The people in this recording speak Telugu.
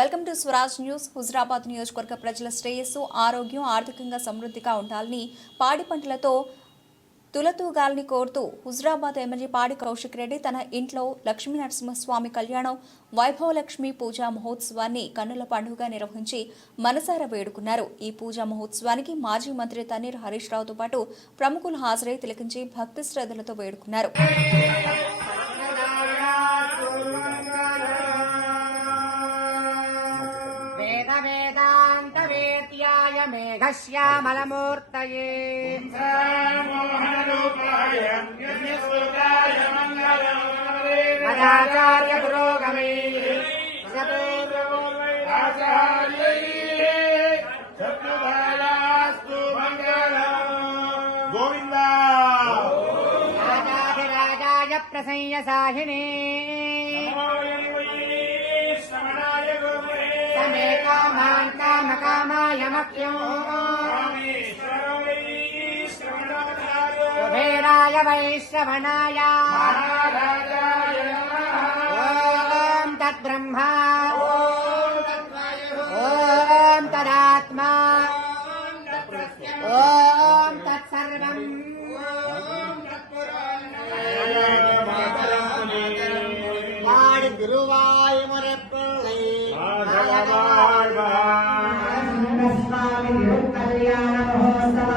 Welcome to Swaraj news. Huzurabad నియోజకవర్గ ప్రజల శ్రేయస్సు ఆరోగ్యం ఆర్థికంగా సమృద్ధిగా ఉండాలని పాడి పంటలతో తులతూగాలని కోరుతూ హుజరాబాద్ ఎమ్మెల్యే పాడి కౌశిక్ రెడ్డి తన ఇంట్లో లక్ష్మీ నరసింహస్వామి కళ్యాణం వైభవలక్ష్మి పూజా మహోత్సవాన్ని కన్నుల పండుగగా నిర్వహించి మనసారా వేడుకున్నారు. ఈ పూజా మహోత్సవానికి మాజీ మంత్రి తన్నీర్ హరీష్ రావుతో పాటు ప్రముఖులు హాజరై తిలకించి భక్తి శ్రద్ధలతో వేడుకున్నారు. వేద వేదాంత వేద్యాయ మేఘశ్యామలమూర్తయే మదాచార్య పురోగమే గోవింద। రాజాధిరాజాయ ప్రసంయ కామాయ మఖ్యం కుబేరాయ వైశ్రవణాయ ఓం తద్బ్రహ్మా. ఓం తదాత్మా. ఓం తత్సర్వం. ఆడి గురువా स्वामी विमुक्तकल्याणमहोत्सव